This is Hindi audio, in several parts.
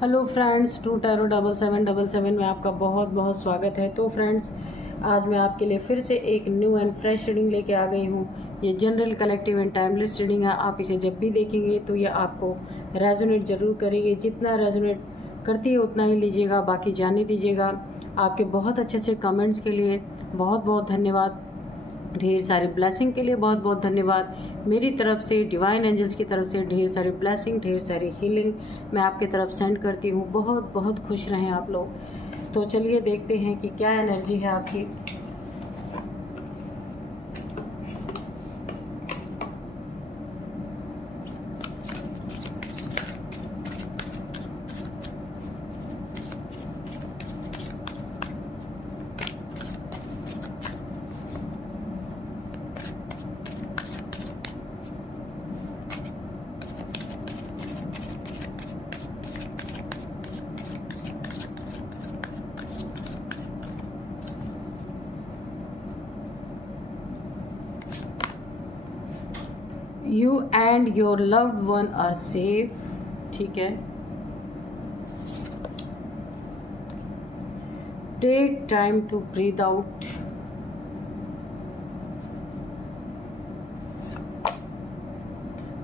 हेलो फ्रेंड्स, टू टैरो 7777 में आपका बहुत बहुत स्वागत है। तो फ्रेंड्स, आज मैं आपके लिए फिर से एक न्यू एंड फ्रेश रीडिंग लेके आ गई हूँ। ये general, collective and timeless reading है। आप इसे जब भी देखेंगे तो ये आपको रेजोनेट ज़रूर करेगी। जितना रेजोनेट करती है उतना ही लीजिएगा, बाकी जाने दीजिएगा। आपके बहुत अच्छे अच्छे कमेंट्स के लिए बहुत बहुत धन्यवाद। ढेर सारी ब्लेसिंग के लिए बहुत बहुत धन्यवाद। मेरी तरफ से, डिवाइन एंजल्स की तरफ से ढेर सारी ब्लेसिंग, ढेर सारी हीलिंग मैं आपके तरफ सेंड करती हूँ। बहुत बहुत खुश रहें आप लोग। तो चलिए देखते हैं कि क्या एनर्जी है आपकी। You and your loved one are safe। ठीक है। Take time to breathe out।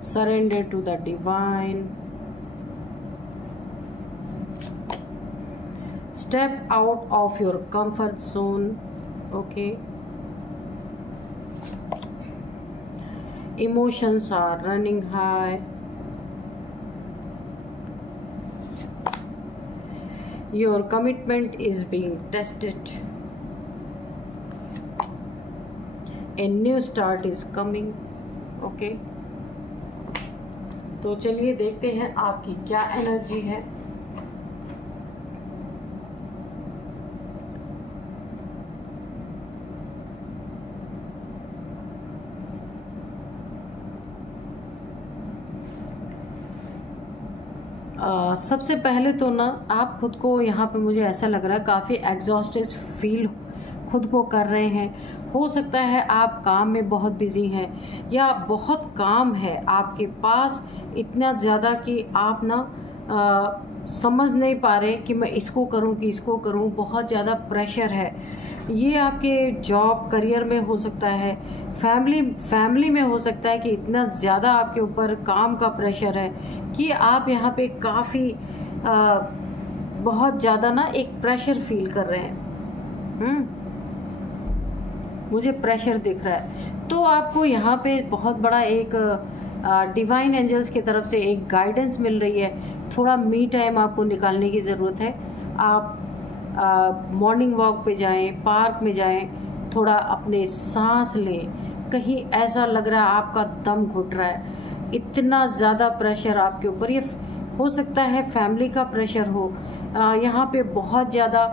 Surrender to the divine। Step out of your comfort zone। Okay। Emotions are running high। Your commitment is being tested। A new start is coming। Okay। तो चलिए देखते हैं आपकी क्या एनर्जी है। सबसे पहले तो ना आप खुद को यहाँ पे, मुझे ऐसा लग रहा है काफ़ी एग्जॉस्टेड फील खुद को कर रहे हैं। हो सकता है आप काम में बहुत बिजी हैं या बहुत काम है आपके पास इतना ज़्यादा कि आप ना समझ नहीं पा रहे कि मैं इसको करूं कि इसको करूं। बहुत ज़्यादा प्रेशर है। ये आपके जॉब करियर में हो सकता है, फैमिली में हो सकता है कि इतना ज़्यादा आपके ऊपर काम का प्रेशर है कि आप यहाँ पे काफ़ी बहुत ज़्यादा ना एक प्रेशर फील कर रहे हैं। मुझे प्रेशर दिख रहा है। तो आपको यहाँ पे बहुत बड़ा एक डिवाइन एंजल्स की तरफ से एक गाइडेंस मिल रही है। थोड़ा मी टाइम आपको निकालने की ज़रूरत है। आप मॉर्निंग वॉक पे जाएं, पार्क में जाएं, थोड़ा अपने सांस लें। कहीं ऐसा लग रहा है आपका दम घुट रहा है, इतना ज़्यादा प्रेशर आपके ऊपर। ये हो सकता है फैमिली का प्रेशर हो। यहाँ पे बहुत ज़्यादा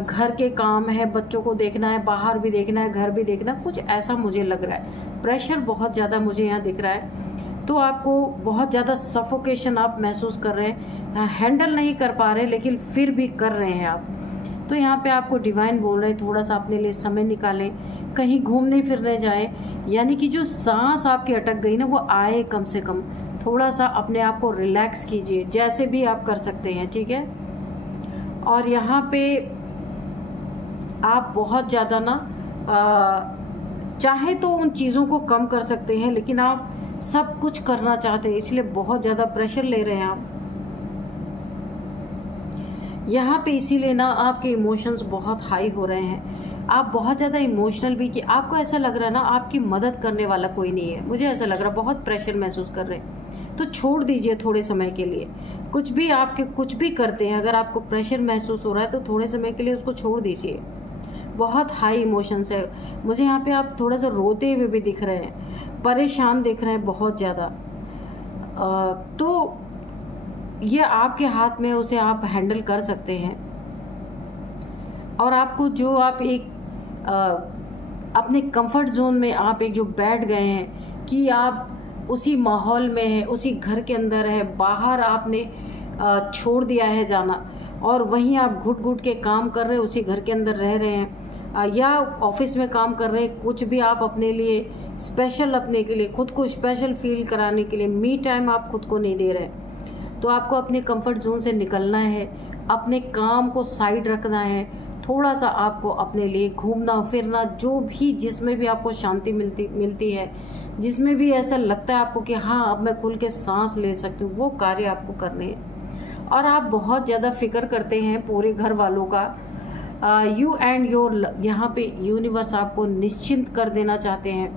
घर के काम है, बच्चों को देखना है, बाहर भी देखना है, घर भी देखना है, कुछ ऐसा मुझे लग रहा है। प्रेशर बहुत ज़्यादा मुझे यहाँ दिख रहा है। तो आपको बहुत ज़्यादा सफोकेशन आप महसूस कर रहे हैं, हैंडल नहीं कर पा रहे लेकिन फिर भी कर रहे हैं आप। तो यहाँ पे आपको डिवाइन बोल रहे हैं थोड़ा सा अपने लिए समय निकालें, कहीं घूमने फिरने जाएं। यानी कि जो सांस आपकी अटक गई ना वो आए कम से कम। थोड़ा सा अपने आप को रिलैक्स कीजिए, जैसे भी आप कर सकते हैं। ठीक है। और यहाँ पे आप बहुत ज़्यादा ना चाहे तो उन चीज़ों को कम कर सकते हैं, लेकिन आप सब कुछ करना चाहते हैं, इसलिए बहुत ज़्यादा प्रेशर ले रहे हैं आप यहाँ पे। इसीलिए ना आपके इमोशंस बहुत हाई हो रहे हैं। आप बहुत ज़्यादा इमोशनल भी, कि आपको ऐसा लग रहा है ना आपकी मदद करने वाला कोई नहीं है। मुझे ऐसा लग रहा है बहुत प्रेशर महसूस कर रहे हैं। तो छोड़ दीजिए थोड़े समय के लिए। कुछ भी आपके कुछ भी करते हैं, अगर आपको प्रेशर महसूस हो रहा है तो थोड़े समय के लिए उसको छोड़ दीजिए। बहुत हाई इमोशंस है। मुझे यहाँ पे आप थोड़ा सा रोते हुए भी दिख रहे हैं, परेशान दिख रहे हैं बहुत ज़्यादा। तो ये आपके हाथ में, उसे आप हैंडल कर सकते हैं। और आपको जो आप एक अपने कंफर्ट जोन में आप एक जो बैठ गए हैं कि आप उसी माहौल में हैं, उसी घर के अंदर है, बाहर आपने छोड़ दिया है जाना और वहीं आप घुट घुट के काम कर रहे हैं, उसी घर के अंदर रह रहे हैं। या ऑफिस में काम कर रहे हैं, कुछ भी आप अपने लिए स्पेशल, अपने के लिए खुद को स्पेशल फील कराने के लिए मी टाइम आप खुद को नहीं दे रहे। तो तो आपको अपने कंफर्ट जोन से निकलना है, अपने काम को साइड रखना है, थोड़ा सा आपको अपने लिए घूमना फिरना, जो भी जिसमें भी आपको शांति मिलती है, जिसमें भी ऐसा लगता है आपको कि हाँ अब मैं खुल के सांस ले सकती हूँ, वो कार्य आपको करने हैं। और आप बहुत ज़्यादा फिक्र करते हैं पूरे घर वालों का, यू एंड योर, यहाँ पे यूनिवर्स आपको निश्चिंत कर देना चाहते हैं,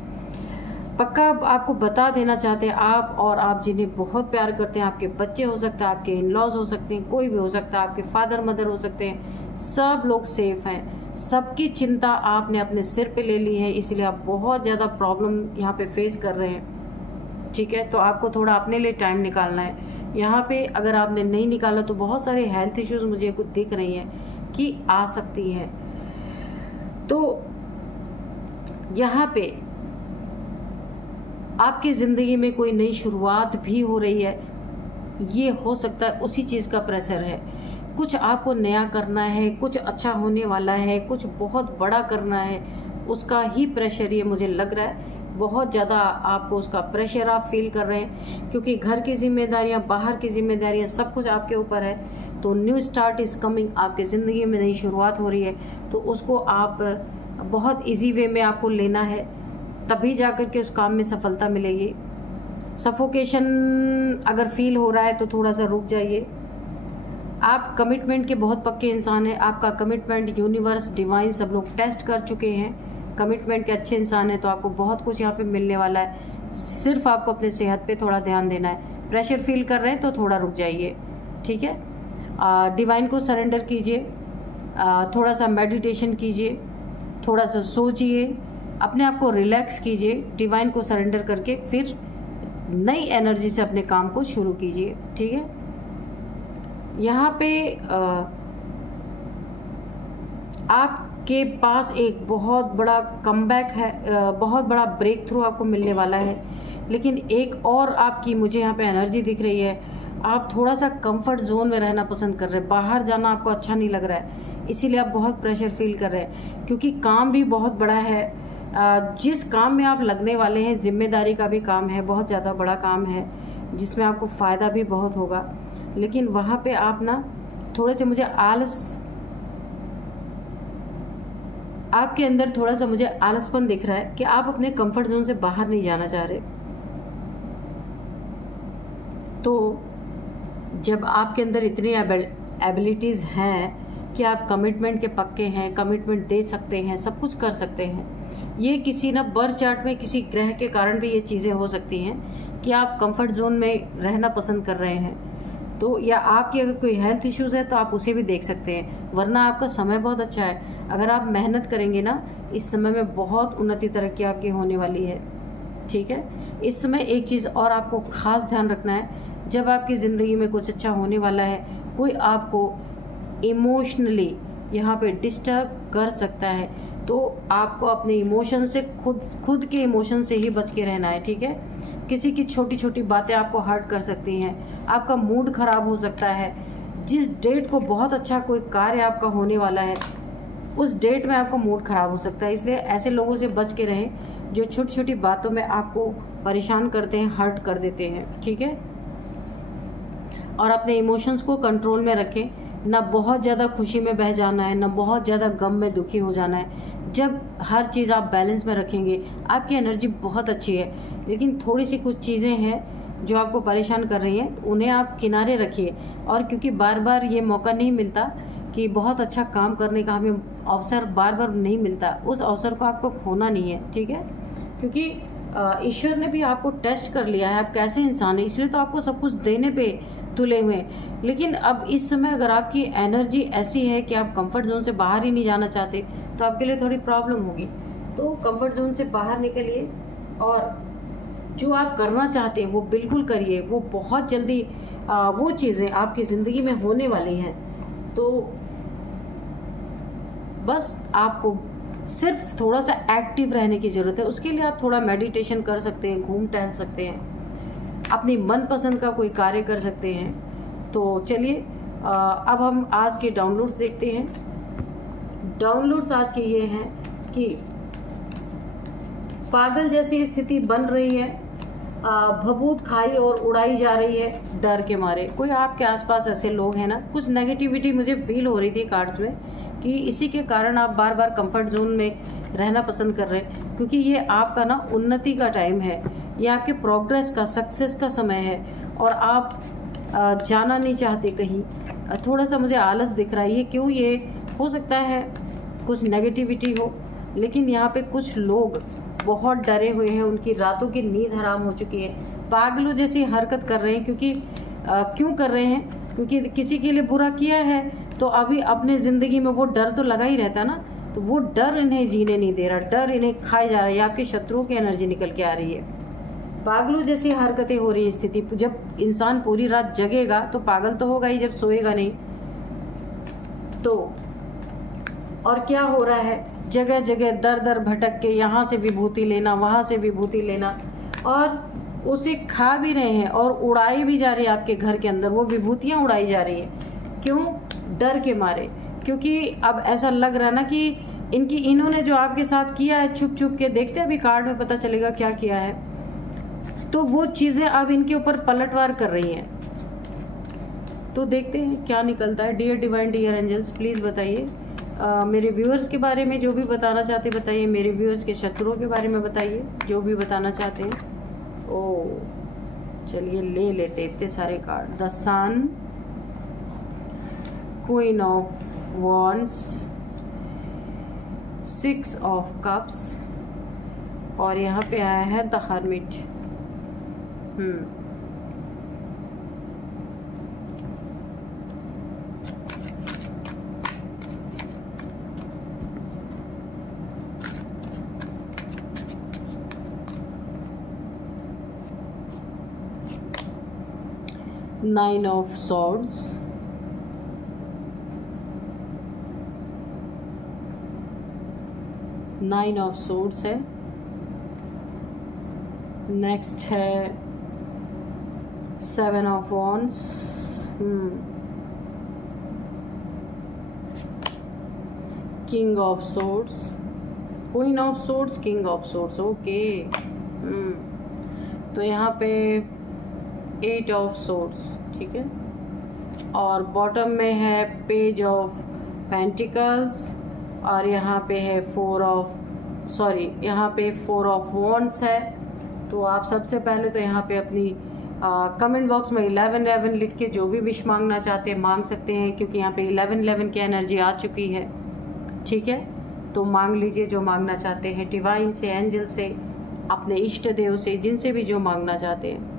पक्का आपको बता देना चाहते हैं आप और आप जिन्हें बहुत प्यार करते हैं, आपके बच्चे हो सकते हैं, आपके इन लॉज हो सकते हैं, कोई भी हो सकता है, आपके फादर मदर हो सकते हैं, सब लोग सेफ हैं। सबकी चिंता आपने अपने सिर पे ले ली है, इसलिए आप बहुत ज़्यादा प्रॉब्लम यहाँ पे फेस कर रहे हैं। ठीक है, तो आपको थोड़ा अपने लिए टाइम निकालना है। यहाँ पे अगर आपने नहीं निकाला तो बहुत सारे हेल्थ इश्यूज मुझे कुछ दिख रही हैं कि आ सकती हैं। तो यहाँ पे आपकी ज़िंदगी में कोई नई शुरुआत भी हो रही है, ये हो सकता है उसी चीज़ का प्रेशर है। कुछ आपको नया करना है, कुछ अच्छा होने वाला है, कुछ बहुत बड़ा करना है, उसका ही प्रेशर ये मुझे लग रहा है। बहुत ज़्यादा आपको उसका प्रेशर आप फील कर रहे हैं, क्योंकि घर की जिम्मेदारियां, बाहर की जिम्मेदारियां, सब कुछ आपके ऊपर है। तो न्यू स्टार्ट इज़ कमिंग, आपकी ज़िंदगी में नई शुरुआत हो रही है, तो उसको आप बहुत ईजी वे में आपको लेना है, तभी जाकर के उस काम में सफलता मिलेगी। सफोकेशन अगर फील हो रहा है तो थोड़ा सा रुक जाइए। आप कमिटमेंट के बहुत पक्के इंसान हैं, आपका कमिटमेंट यूनिवर्स, डिवाइन सब लोग टेस्ट कर चुके हैं, कमिटमेंट के अच्छे इंसान हैं, तो आपको बहुत कुछ यहाँ पे मिलने वाला है। सिर्फ आपको अपने सेहत पे थोड़ा ध्यान देना है। प्रेशर फील कर रहे हैं तो थोड़ा रुक जाइए, ठीक है। डिवाइन को सरेंडर कीजिए, थोड़ा सा मेडिटेशन कीजिए, थोड़ा सा सोचिए, अपने आप को रिलैक्स कीजिए, डिवाइन को सरेंडर करके फिर नई एनर्जी से अपने काम को शुरू कीजिए, ठीक है। यहाँ पे आपके पास एक बहुत बड़ा कमबैक है, बहुत बड़ा ब्रेक थ्रू आपको मिलने वाला है। लेकिन एक और आपकी मुझे यहाँ पे एनर्जी दिख रही है, आप थोड़ा सा कंफर्ट जोन में रहना पसंद कर रहे हैं, बाहर जाना आपको अच्छा नहीं लग रहा है, इसीलिए आप बहुत प्रेशर फील कर रहे हैं, क्योंकि काम भी बहुत बड़ा है। जिस काम में आप लगने वाले हैं, जिम्मेदारी का भी काम है, बहुत ज़्यादा बड़ा काम है, जिसमें आपको फ़ायदा भी बहुत होगा। लेकिन वहाँ पे आप ना थोड़े से, मुझे आलस, आपके अंदर थोड़ा सा मुझे आलसपन दिख रहा है कि आप अपने कंफर्ट जोन से बाहर नहीं जाना चाह रहे। तो जब आपके अंदर इतनी एबिलिटीज़ हैं कि आप कमिटमेंट के पक्के हैं, कमिटमेंट दे सकते हैं, सब कुछ कर सकते हैं, ये किसी ना बर्थ चार्ट में किसी ग्रह के कारण भी ये चीज़ें हो सकती हैं कि आप कंफर्ट जोन में रहना पसंद कर रहे हैं। तो या आपकी अगर कोई हेल्थ इश्यूज़ है तो आप उसे भी देख सकते हैं, वरना आपका समय बहुत अच्छा है। अगर आप मेहनत करेंगे ना, इस समय में बहुत उन्नति तरक्की आपकी होने वाली है, ठीक है। इस समय एक चीज़ और आपको खास ध्यान रखना है, जब आपकी ज़िंदगी में कुछ अच्छा होने वाला है, कोई आपको इमोशनली यहाँ पे डिस्टर्ब कर सकता है, तो आपको अपने इमोशन से खुद के इमोशन से ही बच के रहना है, ठीक है। किसी की छोटी छोटी बातें आपको हर्ट कर सकती हैं, आपका मूड खराब हो सकता है। जिस डेट को बहुत अच्छा कोई कार्य आपका होने वाला है, उस डेट में आपका मूड खराब हो सकता है, इसलिए ऐसे लोगों से बच के रहें जो छोटी छोटी बातों में आपको परेशान करते हैं, हर्ट कर देते हैं, ठीक है। और अपने इमोशंस को कंट्रोल में रखें, ना बहुत ज़्यादा खुशी में बह जाना है, ना बहुत ज़्यादा गम में दुखी हो जाना है। जब हर चीज़ आप बैलेंस में रखेंगे, आपकी एनर्जी बहुत अच्छी है, लेकिन थोड़ी सी कुछ चीज़ें हैं जो आपको परेशान कर रही हैं, उन्हें आप किनारे रखिए। और क्योंकि बार बार ये मौका नहीं मिलता कि बहुत अच्छा काम करने का, हमें अवसर बार बार नहीं मिलता, उस अवसर को आपको खोना नहीं है, ठीक है। क्योंकि ईश्वर ने भी आपको टेस्ट कर लिया है, आप कैसे इंसान हैं, इसलिए तो आपको सब कुछ देने पे तुले हुए हैं। लेकिन अब इस समय अगर आपकी एनर्जी ऐसी है कि आप कंफर्ट जोन से बाहर ही नहीं जाना चाहते, तो आपके लिए थोड़ी प्रॉब्लम होगी। तो कंफर्ट जोन से बाहर निकलिए और जो आप करना चाहते हैं वो बिल्कुल करिए। वो बहुत जल्दी वो चीज़ें आपकी ज़िंदगी में होने वाली हैं। तो बस आपको सिर्फ थोड़ा सा एक्टिव रहने की ज़रूरत है। उसके लिए आप थोड़ा मेडिटेशन कर सकते हैं, घूम टहल सकते हैं, अपनी मनपसंद का कोई कार्य कर सकते हैं। तो चलिए अब हम आज के डाउनलोड्स देखते हैं। डाउनलोड्स आज के ये हैं कि पागल जैसी स्थिति बन रही है, भभूत खाई और उड़ाई जा रही है डर के मारे। कोई आपके आसपास ऐसे लोग हैं ना, कुछ नेगेटिविटी मुझे फील हो रही थी कार्ड्स में कि इसी के कारण आप बार बार कंफर्ट जोन में रहना पसंद कर रहे हैं, क्योंकि ये आपका ना उन्नति का टाइम है, ये आपके प्रोग्रेस का, सक्सेस का समय है और आप जाना नहीं चाहते कहीं। थोड़ा सा मुझे आलस दिख रहा है, ये क्यों? ये हो सकता है कुछ नेगेटिविटी हो, लेकिन यहाँ पे कुछ लोग बहुत डरे हुए हैं, उनकी रातों की नींद हराम हो चुकी है, पागलों जैसी हरकत कर रहे हैं। क्योंकि क्यों कर रहे हैं? क्योंकि किसी के लिए बुरा किया है तो अभी अपने ज़िंदगी में वो डर तो लगा ही रहता ना, तो वो डर इन्हें जीने नहीं दे रहा, डर इन्हें खाए जा रहा है, आपके शत्रुओं की एनर्जी निकल के आ रही है। पागलों जैसी हरकतें हो रही है स्थिति। जब इंसान पूरी रात जगेगा तो पागल तो होगा ही, जब सोएगा नहीं तो। और क्या हो रहा है? जगह जगह दर दर भटक के यहाँ से विभूति लेना, वहाँ से विभूति लेना, और उसे खा भी रहे हैं और उड़ाई भी जा रही है आपके घर के अंदर, वो विभूतियाँ उड़ाई जा रही है। क्यों? डर के मारे। क्योंकि अब ऐसा लग रहा है ना कि इन्होंने जो आपके साथ किया है छुप छुप के, देखते हैं अभी कार्ड में पता चलेगा क्या किया है, तो वो चीज़ें अब इनके ऊपर पलटवार कर रही हैं। तो देखते हैं क्या निकलता है। Dear divine, dear angels, please बताइए मेरे व्यूअर्स के बारे में, जो भी बताना चाहते बताइए, मेरे व्यूअर्स के शत्रुओं के बारे में बताइए, जो भी बताना चाहते हैं। ओ चलिए ले लेते इतने सारे card. The sun, queen of wands, 6 of cups, और यहाँ पे आया है the hermit. Nine of Swords, Nine of Swords है। नेक्स्ट है Seven of Wands, King of Swords, Queen of Swords, King of Swords, okay. तो यहाँ पे 8 ऑफ सोर्ड्स, ठीक है। और बॉटम में है पेज ऑफ पेंटिकल्स, और यहाँ पे है यहाँ पे 4 ऑफ वॉन्ड्स है। तो आप सबसे पहले तो यहाँ पे अपनी कमेंट बॉक्स में 1111 लिख के जो भी विश मांगना चाहते हैं मांग सकते हैं, क्योंकि यहाँ पे 1111 की एनर्जी आ चुकी है, ठीक है। तो मांग लीजिए जो मांगना चाहते हैं, डिवाइन से, एंजल से, अपने इष्ट देव से, जिनसे भी जो मांगना चाहते हैं।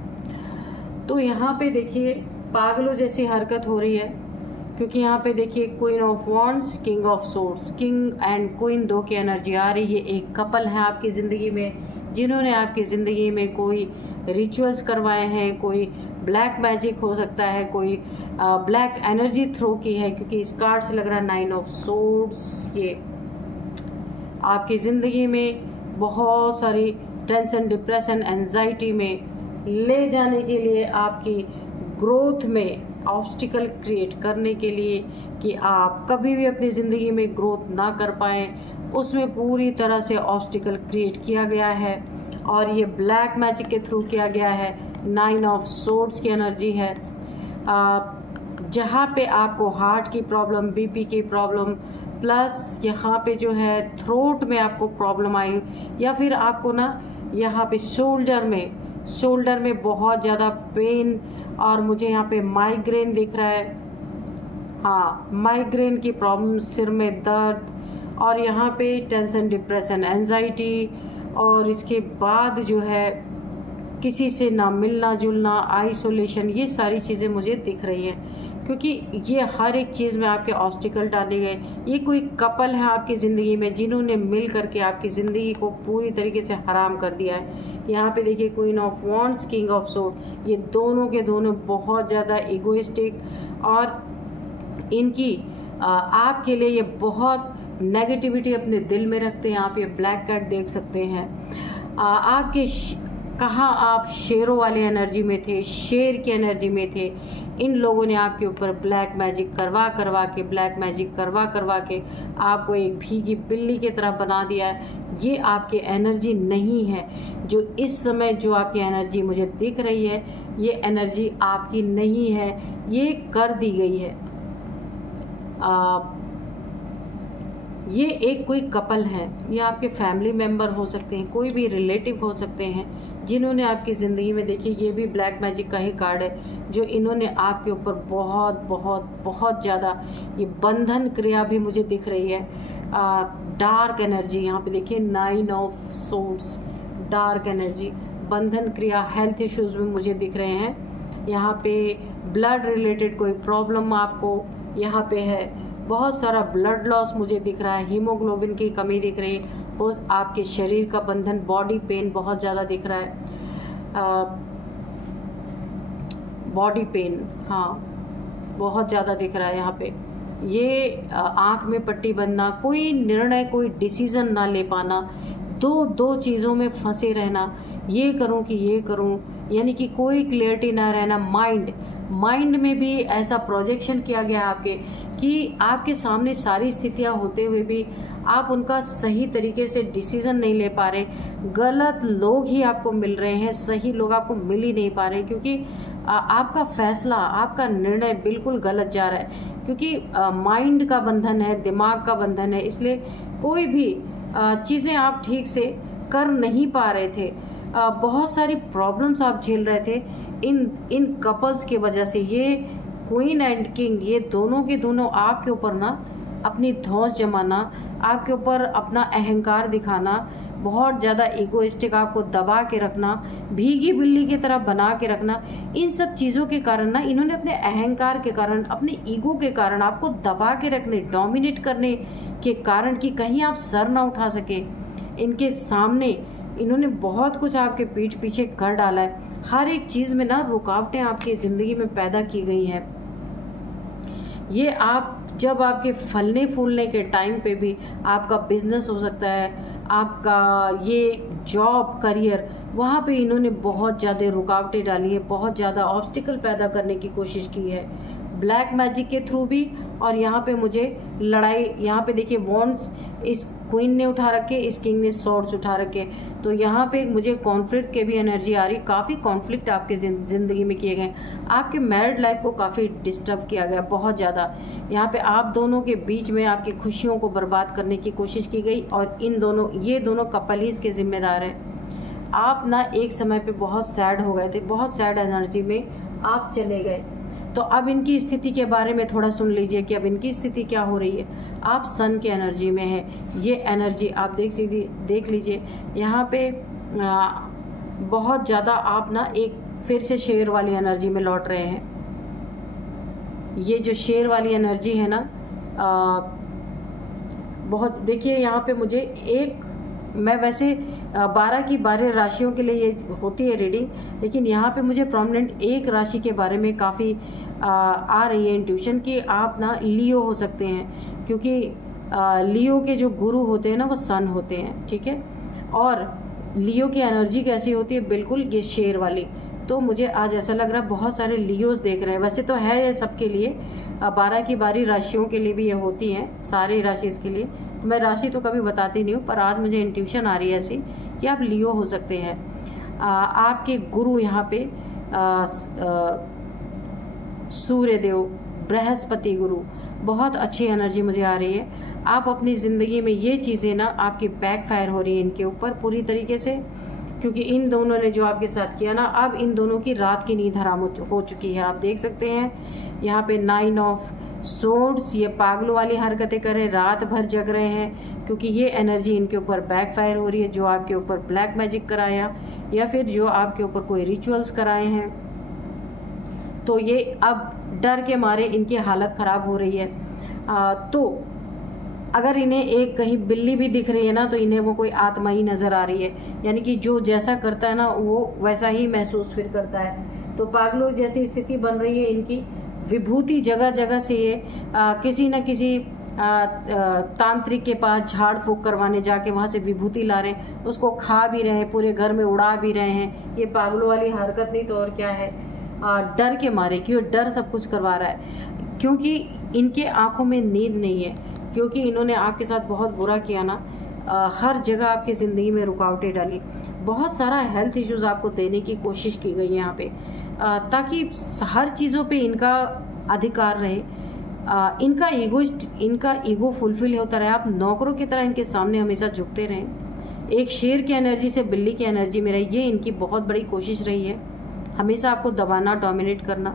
तो यहाँ पे देखिए पागलों जैसी हरकत हो रही है, क्योंकि यहाँ पे देखिए queen of wands, king of swords, king and queen दो की एनर्जी आ रही है। एक कपल है आपकी ज़िंदगी में, जिन्होंने आपकी ज़िंदगी में कोई रिचुअल्स करवाए हैं, कोई ब्लैक मैजिक हो सकता है, कोई ब्लैक एनर्जी थ्रो की है, क्योंकि इस कार्ड से लग रहा है 9 ऑफ सोर्ड्स। ये आपकी ज़िंदगी में बहुत सारी टेंशन, डिप्रेशन, एंजाइटी में ले जाने के लिए, आपकी ग्रोथ में ऑब्स्टिकल क्रिएट करने के लिए, कि आप कभी भी अपनी ज़िंदगी में ग्रोथ ना कर पाएँ, उसमें पूरी तरह से ऑब्स्टिकल क्रिएट किया गया है। और ये ब्लैक मैजिक के थ्रू किया गया है। 9 ऑफ सोर्ड्स की एनर्जी है। जहाँ पे आपको हार्ट की प्रॉब्लम, बीपी की प्रॉब्लम, प्लस यहाँ पे जो है थ्रोट में आपको प्रॉब्लम आई, या फिर आपको ना यहाँ पे शोल्डर में बहुत ज़्यादा पेन, और मुझे यहाँ पे माइग्रेन दिख रहा है। हाँ, माइग्रेन की प्रॉब्लम, सिर में दर्द, और यहाँ पे टेंशन, डिप्रेशन, एंजाइटी, और इसके बाद जो है किसी से ना मिलना जुलना, आइसोलेशन, ये सारी चीज़ें मुझे दिख रही हैं, क्योंकि ये हर एक चीज़ में आपके ऑब्स्टिकल डाले गए। ये कोई कपल है आपकी ज़िंदगी में, जिन्होंने मिल करके आपकी ज़िंदगी को पूरी तरीके से हराम कर दिया है। यहाँ पे देखिए queen of wands, king of sword, ये दोनों के दोनों बहुत ज़्यादा इगोइस्टिक, और इनकी आपके लिए ये बहुत नेगेटिविटी अपने दिल में रखते हैं। आप ये ब्लैक कैट देख सकते हैं। आपके कहाँ आप शेरों वाले एनर्जी में थे, शेर की एनर्जी में थे। इन लोगों ने आपके ऊपर ब्लैक मैजिक करवा करवा के आपको एक भीगी बिल्ली की तरह बना दिया है। ये आपकी एनर्जी नहीं है। जो इस समय जो आपकी एनर्जी मुझे दिख रही है, ये एनर्जी आपकी नहीं है, ये कर दी गई है। ये एक कोई कपल है, ये आपके फैमिली मेंबर हो सकते हैं, कोई भी रिलेटिव हो सकते हैं, जिन्होंने आपकी ज़िंदगी में, देखिए ये भी ब्लैक मैजिक का ही कार्ड है, जो इन्होंने आपके ऊपर बहुत बहुत बहुत ज़्यादा ये बंधन क्रिया भी मुझे दिख रही है। डार्क एनर्जी यहाँ पे देखिए, 9 ऑफ सोर्ड्स, डार्क एनर्जी, बंधन क्रिया, हेल्थ इश्यूज में मुझे दिख रहे हैं। यहाँ पे ब्लड रिलेटेड कोई प्रॉब्लम आपको यहाँ पे है, बहुत सारा ब्लड लॉस मुझे दिख रहा है, हीमोग्लोबिन की कमी दिख रही है, और आपके शरीर का बंधन, बॉडी पेन बहुत ज़्यादा दिख रहा है। बॉडी पेन, हाँ बहुत ज़्यादा दिख रहा है यहाँ पे। ये आँख में पट्टी बंधना, कोई निर्णय, कोई डिसीज़न ना ले पाना, दो चीज़ों में फंसे रहना, ये करूँ कि ये करूँ, यानी कि कोई क्लियरिटी ना रहना। माइंड में भी ऐसा प्रोजेक्शन किया गया आपके कि आपके सामने सारी स्थितियाँ होते हुए भी आप उनका सही तरीके से डिसीज़न नहीं ले पा रहे। गलत लोग ही आपको मिल रहे हैं, सही लोग आपको मिल ही नहीं पा रहे, क्योंकि आपका फैसला, आपका निर्णय बिल्कुल गलत जा रहा है, क्योंकि माइंड का बंधन है, दिमाग का बंधन है, इसलिए कोई भी चीज़ें आप ठीक से कर नहीं पा रहे थे। बहुत सारी प्रॉब्लम्स आप झेल रहे थे इन कपल्स की वजह से। ये क्वीन एंड किंग, ये दोनों के दोनों आपके ऊपर ना अपनी धौंस जमाना, आपके ऊपर अपना अहंकार दिखाना, बहुत ज़्यादा इगोइस्टिक, आपको दबा के रखना, भीगी बिल्ली की तरह बना के रखना, इन सब चीज़ों के कारण ना इन्होंने अपने अहंकार के कारण, अपने ईगो के कारण आपको दबा के रखने, डोमिनेट करने के कारण कि कहीं आप सर ना उठा सके। इनके सामने इन्होंने बहुत कुछ आपके पीठ पीछे कर डाला है। हर एक चीज़ में ना रुकावटें आपकी ज़िंदगी में पैदा की गई हैं। ये आप जब आपके फलने फूलने के टाइम पे भी आपका बिजनेस हो सकता है, आपका ये जॉब करियर, वहाँ पे इन्होंने बहुत ज़्यादा रुकावटें डाली है, बहुत ज़्यादा ऑब्स्टिकल पैदा करने की कोशिश की है ब्लैक मैजिक के थ्रू भी। और यहाँ पे मुझे लड़ाई, यहाँ पे देखिए वॉन्ड्स इस क्वीन ने उठा रखे, इस किंग ने सॉर्ड्स उठा रखे, तो यहाँ पे मुझे कॉन्फ्लिक्ट के भी एनर्जी आ रही। काफ़ी कॉन्फ्लिक्ट आपके ज़िंदगी में किए गए, आपके मैरिड लाइफ को काफ़ी डिस्टर्ब किया गया बहुत ज़्यादा। यहाँ पे आप दोनों के बीच में आपकी खुशियों को बर्बाद करने की कोशिश की गई, और ये दोनों कपल ही इसके जिम्मेदार हैं। आप ना एक समय पे बहुत सैड हो गए थे, बहुत सैड एनर्जी में आप चले गए। तो अब इनकी स्थिति के बारे में थोड़ा सुन लीजिए कि अब इनकी स्थिति क्या हो रही है। आप सन के एनर्जी में है, ये एनर्जी आप देख लीजिए। यहाँ पे बहुत ज़्यादा आप ना एक फिर से शेर वाली एनर्जी में लौट रहे हैं। ये जो शेर वाली एनर्जी है ना, बहुत, देखिए यहाँ पे मुझे मैं वैसे 12 की 12 राशियों के लिए ये होती है रीडिंग, लेकिन यहाँ पे मुझे प्रोमिनेंट एक राशि के बारे में काफ़ी आ रही है इंट्यूशन कि आप ना लियो हो सकते हैं, क्योंकि लियो के जो गुरु होते हैं ना वो सन होते हैं, ठीक है। और लियो की एनर्जी कैसी होती है, बिल्कुल ये शेर वाली। तो मुझे आज ऐसा लग रहा है बहुत सारे लियोस देख रहे हैं। वैसे तो है ये सबके लिए, 12 की 12 राशियों के लिए भी ये होती हैं, सारी राशि इसके लिए। मैं राशि तो कभी बताती नहीं हूँ, पर आज मुझे इंट्यूशन आ रही है ऐसी कि आप लियो हो सकते हैं। आपके गुरु यहाँ पे सूर्यदेव, बृहस्पति गुरु, बहुत अच्छी एनर्जी मुझे आ रही है। आप अपनी ज़िंदगी में ये चीज़ें ना आपकी बैकफायर हो रही है इनके ऊपर पूरी तरीके से, क्योंकि इन दोनों ने जो आपके साथ किया ना, अब इन दोनों की रात की नींद हराम हो चुकी है। आप देख सकते हैं यहाँ पे 9 ऑफ सोर्ड्स, ये पागलों वाली हरकतें कर रहे हैं, रात भर जग रहे हैं, क्योंकि ये एनर्जी इनके ऊपर बैकफायर हो रही है। जो आपके ऊपर ब्लैक मैजिक कराया या फिर जो आपके ऊपर कोई रिचुअल्स कराए हैं, तो ये अब डर के मारे इनकी हालत ख़राब हो रही है। तो अगर इन्हें एक कहीं बिल्ली भी दिख रही है ना, तो इन्हें वो कोई आत्मा ही नज़र आ रही है, यानी कि जो जैसा करता है ना वो वैसा ही महसूस फिर करता है। तो पागलों जैसी स्थिति बन रही है इनकी। विभूति जगह जगह से ये किसी न किसी तांत्रिक के पास झाड़ फूक करवाने जाके वहाँ से विभूति ला रहे हैं, उसको खा भी रहे हैं, पूरे घर में उड़ा भी रहे हैं। ये पागलों वाली हरकत नहीं तो और क्या है, डर के मारे, क्यों डर सब कुछ करवा रहा है, क्योंकि इनके आंखों में नींद नहीं है, क्योंकि इन्होंने आपके साथ बहुत बुरा किया ना। हर जगह आपकी ज़िंदगी में रुकावटें डाली। बहुत सारा हेल्थ इश्यूज आपको देने की कोशिश की गई है यहाँ पे, ताकि हर चीज़ों पे इनका अधिकार रहे, इनका ईगो फुलफिल होता रहे, आप नौकरों की तरह इनके सामने हमेशा झुकते रहें। एक शेर की एनर्जी से बिल्ली की एनर्जी में रहे, ये इनकी बहुत बड़ी कोशिश रही है, हमेशा आपको दबाना, डोमिनेट करना।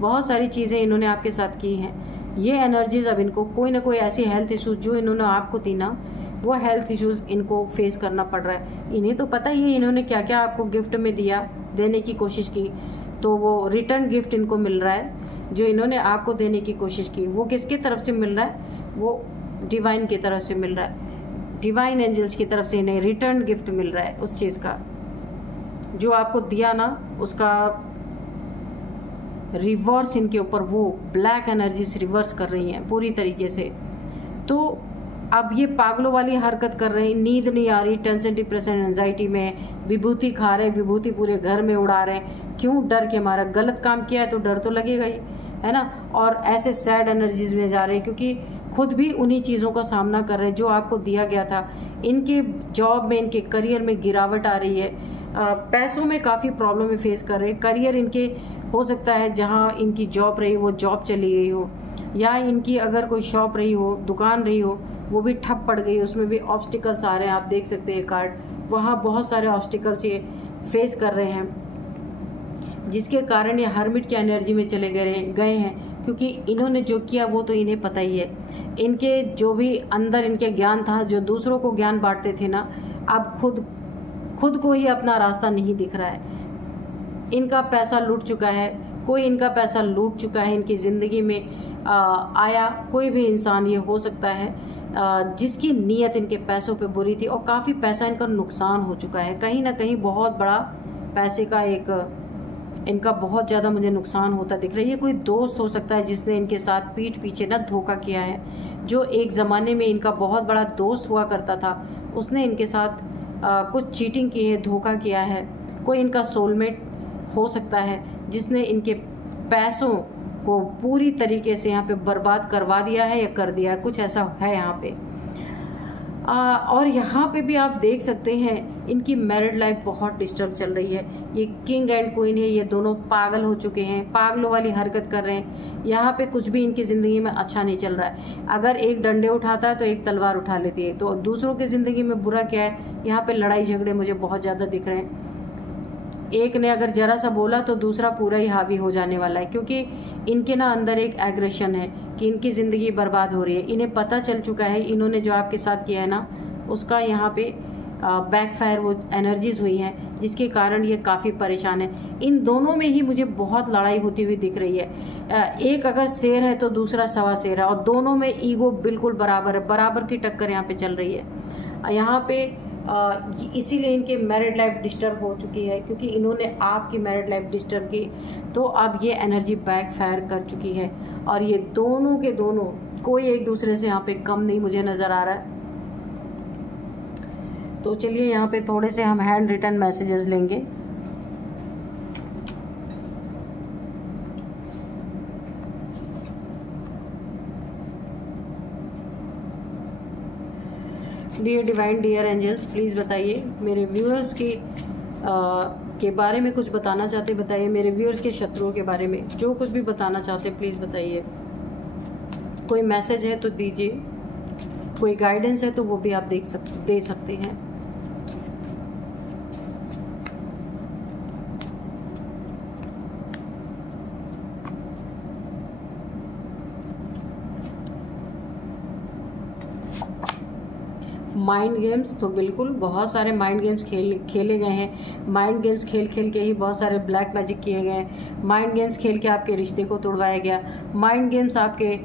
बहुत सारी चीज़ें इन्होंने आपके साथ की हैं। ये एनर्जीज अब इनको कोई ना कोई ऐसी हेल्थ इश्यूज जो इन्होंने आपको दी ना, वो हेल्थ इश्यूज इनको फेस करना पड़ रहा है। इन्हें तो पता ही है इन्होंने क्या क्या आपको गिफ्ट में दिया, देने की कोशिश की, तो वो रिटर्न गिफ्ट इनको मिल रहा है। जो इन्होंने आपको देने की कोशिश की वो किसकी तरफ से मिल रहा है, वो डिवाइन की तरफ से मिल रहा है। डिवाइन एंजल्स की तरफ से इन्हें रिटर्न गिफ्ट मिल रहा है उस चीज़ का, जो आपको दिया ना उसका रिवर्स इनके ऊपर वो ब्लैक एनर्जीज रिवर्स कर रही हैं पूरी तरीके से। तो अब ये पागलों वाली हरकत कर रहे हैं, नींद नहीं आ रही, टेंशन, डिप्रेशन, एंजाइटी में, विभूति खा रहे, विभूति पूरे घर में उड़ा रहे हैं। क्यों? डर के मारा। गलत काम किया है तो डर तो लगेगा ही, है ना। और ऐसे सैड एनर्जीज में जा रहे हैं क्योंकि खुद भी उन्हीं चीज़ों का सामना कर रहे हैं जो आपको दिया गया था। इनके जॉब में, इनके करियर में गिरावट आ रही है, पैसों में काफ़ी प्रॉब्लम फेस कर रहे हैं। करियर इनके हो सकता है जहाँ इनकी जॉब रही वो जॉब चली गई हो, या इनकी अगर कोई शॉप रही हो, दुकान रही हो, वो भी ठप पड़ गई, उसमें भी ऑब्स्टिकल्स आ रहे हैं। आप देख सकते हैं कार्ड, वहाँ बहुत सारे ऑब्स्टिकल्स ये फेस कर रहे हैं, जिसके कारण ये हर्मिट की एनर्जी में चले गए हैं। क्योंकि इन्होंने जो किया वो तो इन्हें पता ही है। इनके जो भी अंदर इनके ज्ञान था, जो दूसरों को ज्ञान बांटते थे ना, अब खुद को ही अपना रास्ता नहीं दिख रहा है। इनका पैसा लूट चुका है, कोई इनका पैसा लूट चुका है। इनकी ज़िंदगी में आया कोई भी इंसान ये हो सकता है जिसकी नीयत इनके पैसों पे बुरी थी, और काफ़ी पैसा इनका नुकसान हो चुका है। कहीं ना कहीं बहुत बड़ा पैसे का इनका बहुत ज़्यादा मुझे नुकसान होता दिख रहा है। ये कोई दोस्त हो सकता है जिसने इनके साथ पीठ पीछे ना धोखा किया है। जो एक ज़माने में इनका बहुत बड़ा दोस्त हुआ करता था, उसने इनके साथ कुछ चीटिंग की है, धोखा किया है। कोई इनका सोलमेट हो सकता है जिसने इनके पैसों को पूरी तरीके से यहाँ पे बर्बाद करवा दिया है या कर दिया है, कुछ ऐसा है यहाँ पे। और यहाँ पे भी आप देख सकते हैं इनकी मैरिड लाइफ बहुत डिस्टर्ब चल रही है। ये किंग एंड क्वीन है, ये दोनों पागल हो चुके हैं, पागलों वाली हरकत कर रहे हैं। यहाँ पे कुछ भी इनकी ज़िंदगी में अच्छा नहीं चल रहा है। अगर एक डंडे उठाता है तो एक तलवार उठा लेती है। तो दूसरों की ज़िंदगी में बुरा क्या है, यहाँ पे लड़ाई झगड़े मुझे बहुत ज़्यादा दिख रहे हैं। एक ने अगर जरा सा बोला तो दूसरा पूरा ही हावी हो जाने वाला है, क्योंकि इनके ना अंदर एक एग्रेशन है कि इनकी ज़िंदगी बर्बाद हो रही है। इन्हें पता चल चुका है इन्होंने जो आपके साथ किया है ना, उसका यहाँ पे बैकफायर वो एनर्जीज हुई हैं, जिसके कारण ये काफ़ी परेशान है। इन दोनों में ही मुझे बहुत लड़ाई होती हुई दिख रही है। एक अगर शेर है तो दूसरा सवा शेर है, और दोनों में ईगो बिल्कुल बराबर है, बराबर की टक्कर यहाँ पे चल रही है। यहाँ पे इसीलिए इनकी मैरिड लाइफ डिस्टर्ब हो चुकी है, क्योंकि इन्होंने आपकी मैरिड लाइफ डिस्टर्ब की, तो अब ये एनर्जी बैकफायर कर चुकी है। और ये दोनों के दोनों कोई एक दूसरे से यहाँ पे कम नहीं मुझे नज़र आ रहा है। तो चलिए यहाँ पे थोड़े से हम हैंड रिटन मैसेजेस लेंगे। Dear divine, dear angels, please बताइए मेरे व्यूअर्स के बारे में कुछ बताना चाहते बताइए। मेरे व्यूअर्स के शत्रुओं के बारे में जो कुछ भी बताना चाहते प्लीज़ बताइए। कोई मैसेज है तो दीजिए, कोई गाइडेंस है तो वो भी आप दे सकते हैं। माइंड गेम्स तो बिल्कुल बहुत सारे माइंड गेम्स खेले गए हैं। माइंड गेम्स खेल के ही बहुत सारे ब्लैक मैजिक किए गए हैं। माइंड गेम्स खेल के आपके रिश्ते को तोड़वाया गया। माइंड गेम्स आपके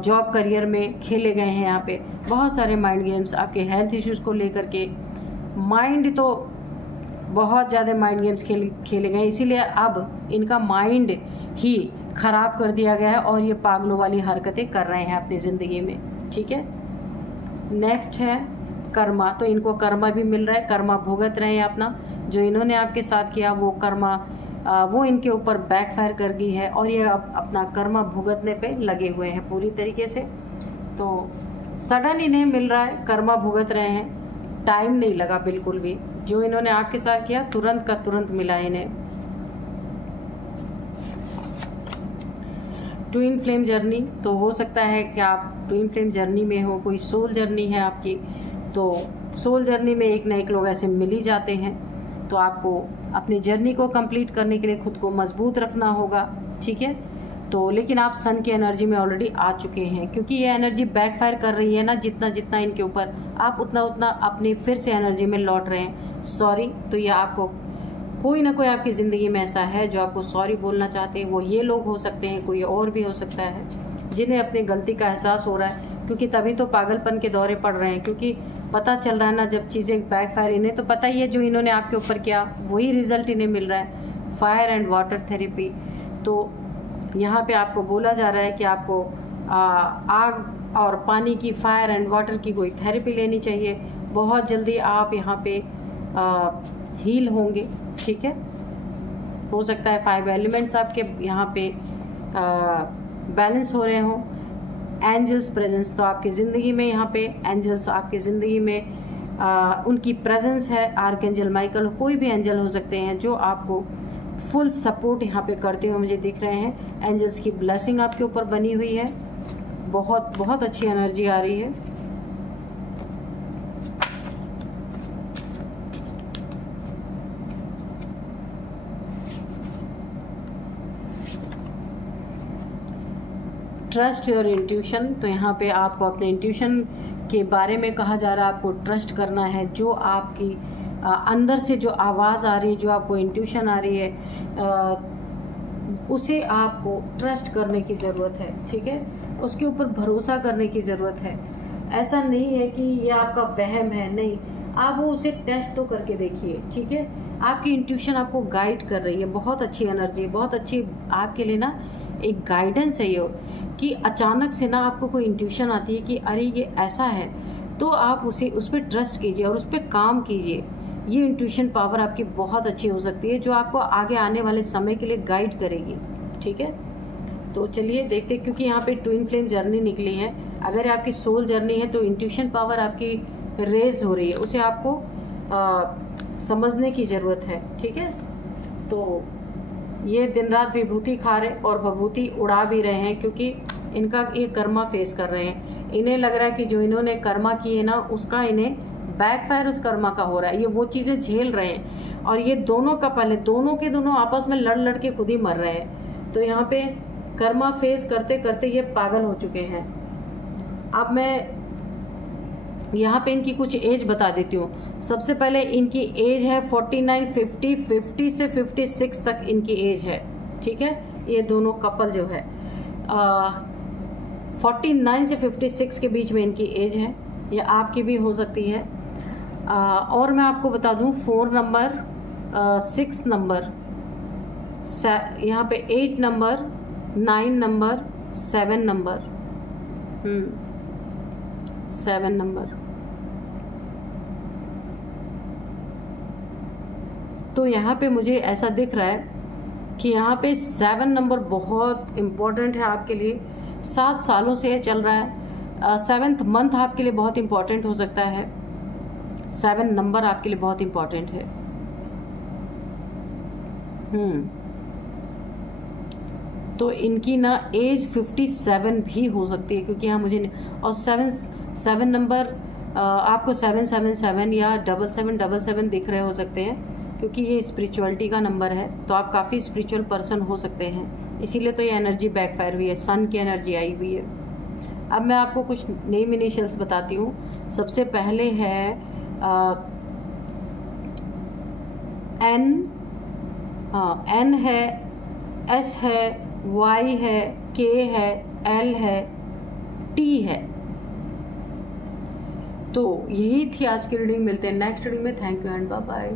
जॉब करियर में खेले गए हैं। यहाँ पे बहुत सारे माइंड गेम्स आपके हेल्थ इश्यूज़ को लेकर के, माइंड तो बहुत ज़्यादा माइंड गेम्स खेले गए, इसीलिए अब इनका माइंड ही ख़राब कर दिया गया है और ये पागलों वाली हरकतें कर रहे हैं अपनी ज़िंदगी में। ठीक है, नेक्स्ट है कर्मा। तो इनको कर्मा भी मिल रहा है, कर्मा भुगत रहे हैं अपना। जो इन्होंने आपके साथ किया वो कर्मा वो इनके ऊपर बैकफायर कर गई है, और ये अब अपना कर्मा भुगतने पे लगे हुए हैं पूरी तरीके से। तो सडन इन्हें मिल रहा है, कर्मा भुगत रहे हैं, टाइम नहीं लगा बिल्कुल भी। जो इन्होंने आपके साथ किया तुरंत का तुरंत मिला इन्हें। ट्विन फ्लेम जर्नी, तो हो सकता है कि आप ट्विन फ्लेम जर्नी में हो, कोई सोल जर्नी है आपकी, तो सोल जर्नी में एक न एक लोग ऐसे मिल ही जाते हैं। तो आपको अपनी जर्नी को कंप्लीट करने के लिए खुद को मजबूत रखना होगा, ठीक है। तो लेकिन आप सन की एनर्जी में ऑलरेडी आ चुके हैं, क्योंकि ये एनर्जी बैकफायर कर रही है ना, जितना जितना इनके ऊपर आप उतना उतना अपनी फिर से एनर्जी में लौट रहे हैं। सॉरी, तो ये आपको कोई ना कोई आपकी ज़िंदगी में ऐसा है जो आपको सॉरी बोलना चाहते हैं। वो ये लोग हो सकते हैं, कोई और भी हो सकता है, जिन्हें अपनी गलती का एहसास हो रहा है, क्योंकि तभी तो पागलपन के दौरे पड़ रहे हैं। क्योंकि पता चल रहा है ना, जब चीज़ें बैकफायर, इन्हें तो पता ही है जो इन्होंने आपके ऊपर किया वही रिजल्ट इन्हें मिल रहा है, फायर एंड वाटर थेरेपी। तो यहाँ पे आपको बोला जा रहा है कि आपको आग और पानी की, फायर एंड वाटर की कोई थेरेपी लेनी चाहिए। बहुत जल्दी आप यहाँ पे हील होंगे, ठीक है। हो सकता है 5 एलिमेंट्स आपके यहाँ पे बैलेंस हो रहे हों। एंजल्स प्रेजेंस, तो आपकी ज़िंदगी में यहाँ पे एंजल्स आपकी ज़िंदगी में उनकी प्रेजेंस है। आर्कएंजल माइकल, कोई भी एंजल हो सकते हैं जो आपको फुल सपोर्ट यहाँ पे करते हुए मुझे दिख रहे हैं। एंजल्स की ब्लेसिंग आपके ऊपर बनी हुई है, बहुत बहुत अच्छी एनर्जी आ रही है। ट्रस्ट योर इंट्यूशन, तो यहाँ पे आपको अपने इंट्यूशन के बारे में कहा जा रहा है, आपको ट्रस्ट करना है। जो आपकी अंदर से जो आवाज़ आ रही है, जो आपको इंट्यूशन आ रही है, उसे आपको ट्रस्ट करने की ज़रूरत है, ठीक है। उसके ऊपर भरोसा करने की ज़रूरत है। ऐसा नहीं है कि ये आपका वहम है, नहीं, आप वो उसे टेस्ट तो करके देखिए, ठीक है। आपकी इंट्यूशन आपको गाइड कर रही है, बहुत अच्छी एनर्जी, बहुत अच्छी आपके लिए ना एक गाइडेंस है ये, कि अचानक से ना आपको कोई इंट्यूशन आती है कि अरे ये ऐसा है, तो आप उस पर ट्रस्ट कीजिए और उस पर काम कीजिए। ये इंट्यूशन पावर आपकी बहुत अच्छी हो सकती है, जो आपको आगे आने वाले समय के लिए गाइड करेगी, ठीक है। तो चलिए देखते, क्योंकि यहाँ पे ट्विन फ्लेम जर्नी निकली है। अगर आपकी सोल जर्नी है तो इंट्यूशन पावर आपकी रेज हो रही है, उसे आपको समझने की ज़रूरत है, ठीक है। तो ये दिन रात विभूति खा रहे और विभूति उड़ा भी रहे हैं, क्योंकि इनका ये कर्मा फेस कर रहे हैं। इन्हें लग रहा है कि जो इन्होंने कर्मा किए ना, उसका इन्हें बैकफायर उस कर्मा का हो रहा है। ये वो चीज़ें झेल रहे हैं, और ये दोनों का पहले दोनों के दोनों आपस में लड़ लड़ के खुद ही मर रहे हैं। तो यहाँ पे कर्मा फेस करते करते ये पागल हो चुके हैं। अब मैं यहाँ पे इनकी कुछ एज बता देती हूँ। सबसे पहले इनकी एज है 49, 50, 50 से 56 तक इनकी एज है, ठीक है। ये दोनों कपल जो है 49 से 56 के बीच में इनकी एज है, या आपकी भी हो सकती है। और मैं आपको बता दूँ 4 नंबर, 6 नंबर, यहाँ पे 8 नंबर, 9 नंबर, 7 नंबर, 7 नंबर। तो यहाँ पे मुझे ऐसा दिख रहा है कि यहाँ पे 7 नंबर बहुत इम्पोर्टेंट है आपके लिए। 7 सालों से ये चल रहा है। 7th मंथ आपके लिए बहुत इम्पोर्टेंट हो सकता है। 7 नंबर आपके लिए बहुत इम्पोर्टेंट है। तो इनकी ना एज 57 भी हो सकती है, क्योंकि यहाँ मुझे और 7 नंबर आपको 777 या 7777 दिख रहे हो सकते हैं, क्योंकि ये स्पिरिचुअलिटी का नंबर है। तो आप काफ़ी स्पिरिचुअल पर्सन हो सकते हैं, इसीलिए तो ये एनर्जी बैकफायर हुई है, सन की एनर्जी आई हुई है। अब मैं आपको कुछ नेम इनिशियल्स बताती हूँ। सबसे पहले है एन है, एस है, वाई है, के है, एल है, टी है। तो यही थी आज की रीडिंग। मिलते हैं नेक्स्ट रीडिंग में। Thank you and bye bye.